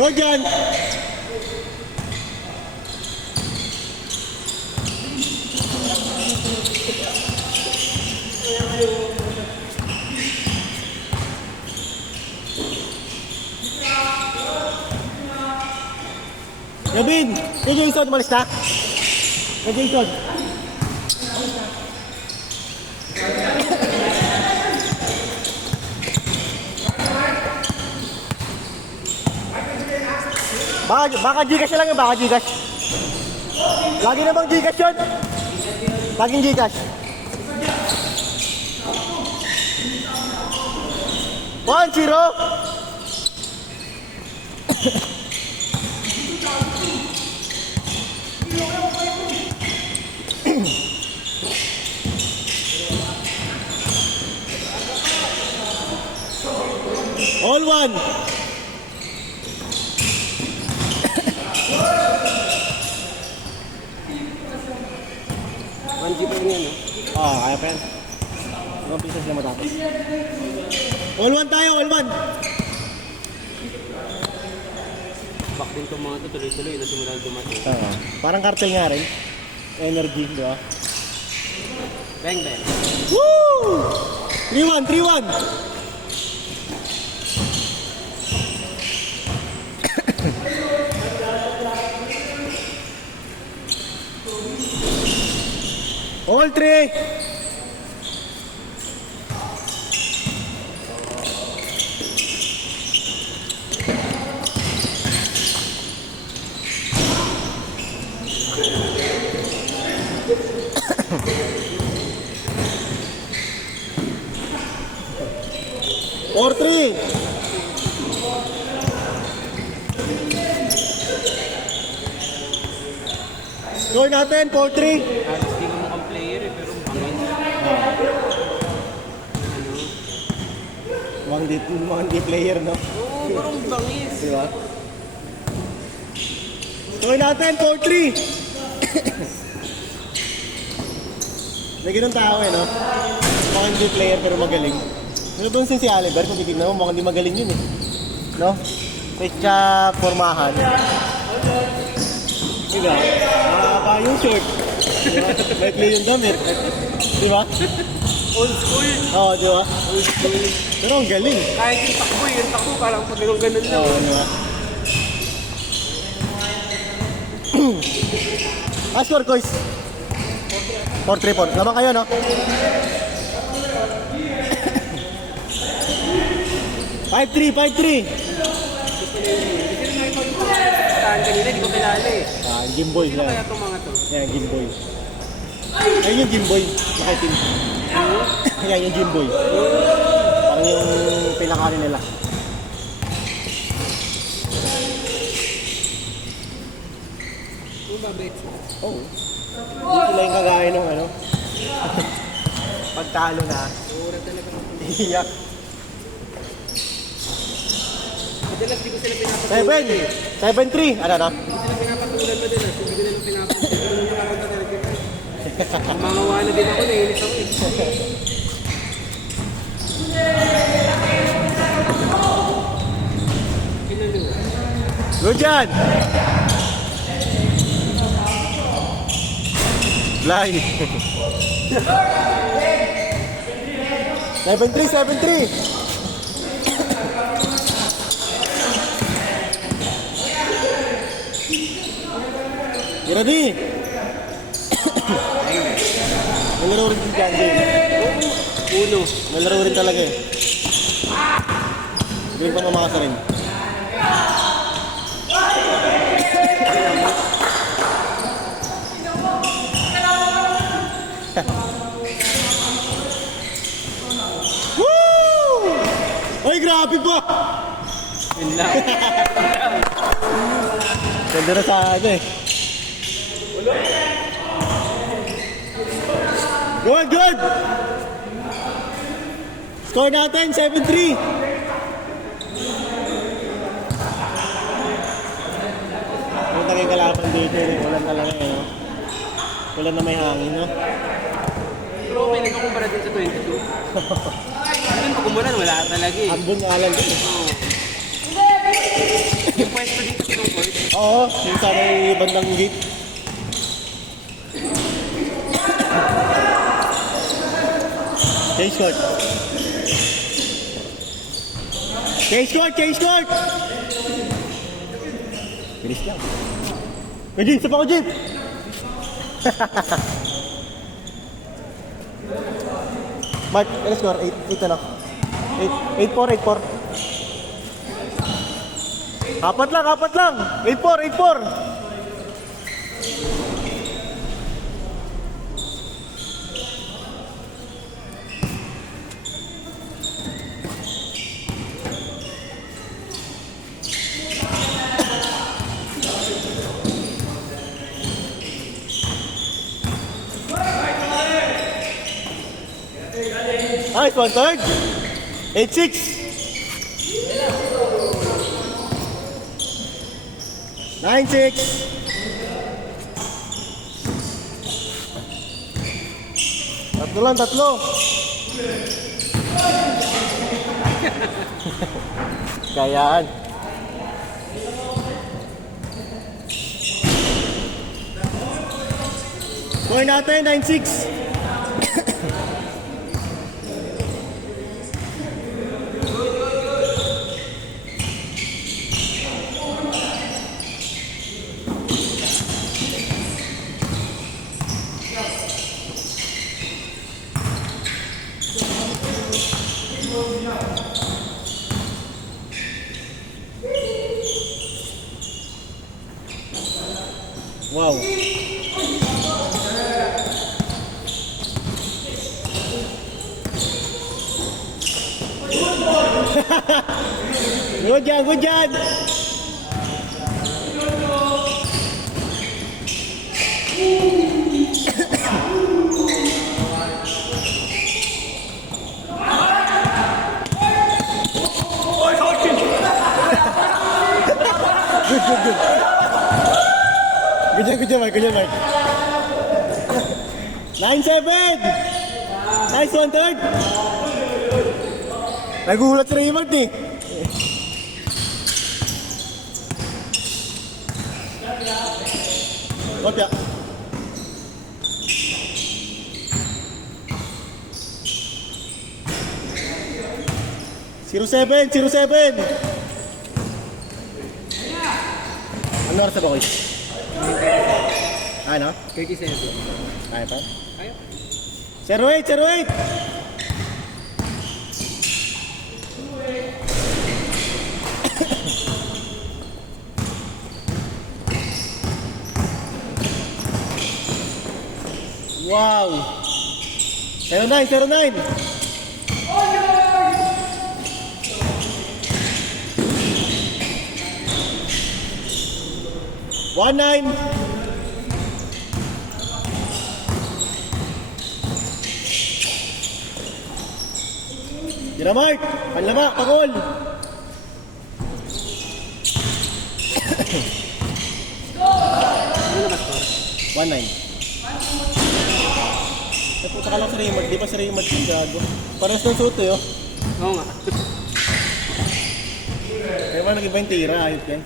Go dyan! Gavin! Kay Jason, umalis na? Kay Jason! Baka Gcash lang yun, baka Gcash. Lagi na bang Gcash yun? Laging Gcash. 1-0. All one. Kaya pa yan. Mga pieces na matapos. All one tayo, all one. Back din itong mga ito, tuloy-tuloy na simulan dumating. Parang cartel nga rin. Energy, di ba? Bang, bang. Woo! 3-1, 3-1. All three. Or three. Score natin, 4-3. Halos di ko mukhang player eh, pero bangin. Mga hindi player, no? Oo, parang bangis. Diba? Score natin, 4-3. May ganun tao eh, no? Mga hindi player pero magaling. Ano doon si Oliver, kung titignan mo, mukhang hindi magaling yun eh. No? Pecha formahan. Diba? Mahaba yung short. Diba? Maikli yung damit. Diba? Old school. Oo, diba? Old school. Pero ang galing. Kahit yung takbo parang pag ganun lang. Oo, diba? Score, guys. 4-3-4. Laban kayo, no? Five three. Kasi nakipagpuntaan kanina, di ko kilala eh. Yung Jimboy. Sino kaya itong mga to? Yan, Jimboy. Ayun yung Jimboy. Nakaitim. Yan, yung Jimboy. Parang yung pinakari nila. Ano ba, Bex? Oo. Hindi sila yung kagaya ng ano. Pagtalo na. Ura talaga ng Iyak. madalas di ko sila pinapatulan. 7-3. Ano na? Di ko sila pinapatulan madalas. Hindi ko nilang pinapatulan. Hindi ko nilang nakakanta talaga. Mangawa na din ako, nainis ako eh. Good dyan! Fly! 7-3. You ready? Nalaro rin si Jandy. Uno. Nalaro rin talaga eh. Hindi pa mamakasa rin. Woo! Ay, grabe ba? Yun lang. Ganda na sa ano eh. Good! Score natin, 7-3. Yung tagay kalaban dito eh. Walang talaga eh. No? Walang na may hangin, no? Pero may nagkukumpara din sa 22. Doon pag umulan, wala talaga eh. Ambon nga lang din. Oo. Yung pwesto dito sa court. Oo, yung sa may bandang gate. Change court. Change court, change court! Bilis lang. Jeep, isa pa ko, Jeep! Mark, ano score? 8 na lang. 8-4, 8-4. Apat lang, 8-4, 8-4. Nice, 1/3. 8-6. Nine, 6. Tatlo lang, tatlo. Kayaan. Score natin, 9-6. Wow. Good job, good job. Good. Good job, Mike. 9-7. Nice, 1/3. Nagulat si Raymond eh. Kopya. Zero seven. Ano oras na ba, Koy? Ano? 37. Kaya pa? Kaya. 08. Wow! 09. 19. Dinamark! Panlama! Pagol! Ano na ba score? 19. Napunta ka lang sa Raymond. Di ba sa Raymond yung gago? Parehas ng suto yun. Oo nga. Kaya ba nag-iba yung tira? Ayot yan.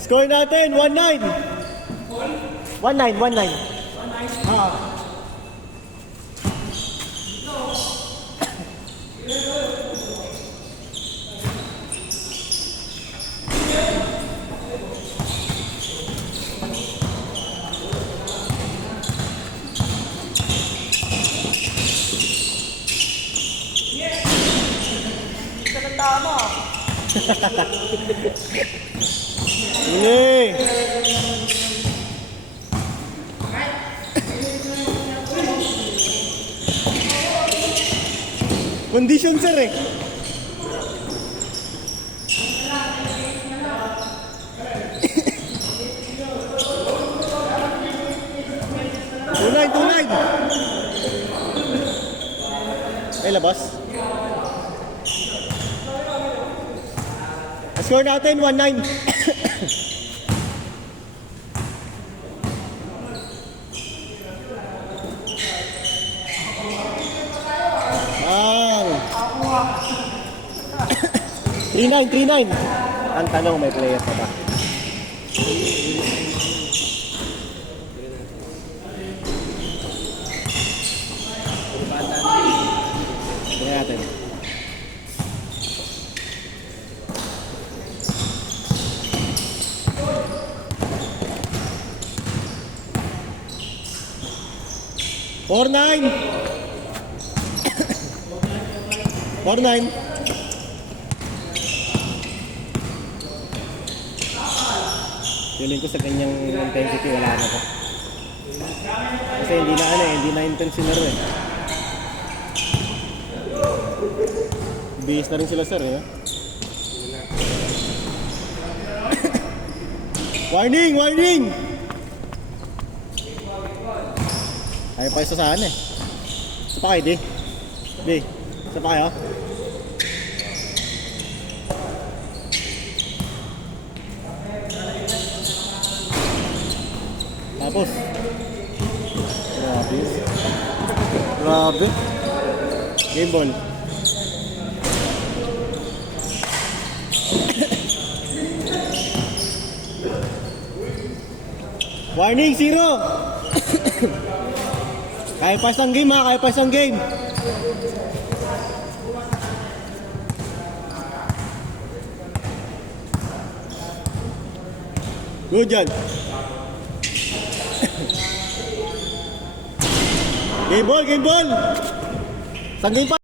Score natin! 1-9! 1-9. Ah. Yay! Condition sir eh. Tunay. Ay, labas. Score natin, 1-9. Wow. 3-9. Ang tanong, may player pa ba? Tingnan natin. Four nine. 4-9. Feeling ko sa ganyang intensity wala na to. Kasi hindi na intense sila rin. Bihis na rin sila sir eh. Warning! Warning! Ayaw pa isa saan eh. Isa pa kayo, di? Di, isa pa kayo? Tapos. Grabe. Grabe. Game ball. Warning, 0! Kaya pa isang game ha, kaya pa isang game. Good yan. Game ball, game ball. Isang game pa.